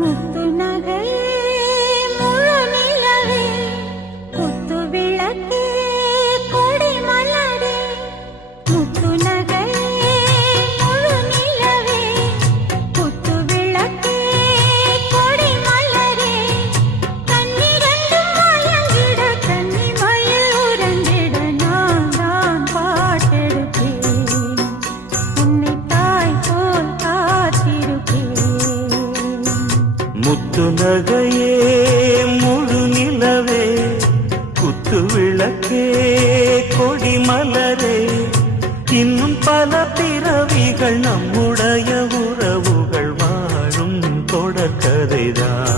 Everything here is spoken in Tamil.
முத்து நகையே முழு நிலவே குத்து விளக்கே கொடி மலரே முத்து நகையே முழு நிலவே குத்து விளக்கே கொடி மலரே கண்ணிரண்டும் மயங்கிட கன்னி மயில் உறங்கிட நான் தான் பாட்டெடுப்பேன் உன்னை தாய் போல் காத்திருப்பேன் முத்து நகையே முழு நிலவே குத்து விளக்கே கொடி மலரே இன்னும் பல பிறவிகள் நம்முடைய உறவுகள் வாழும் தொடர்கதைதான்.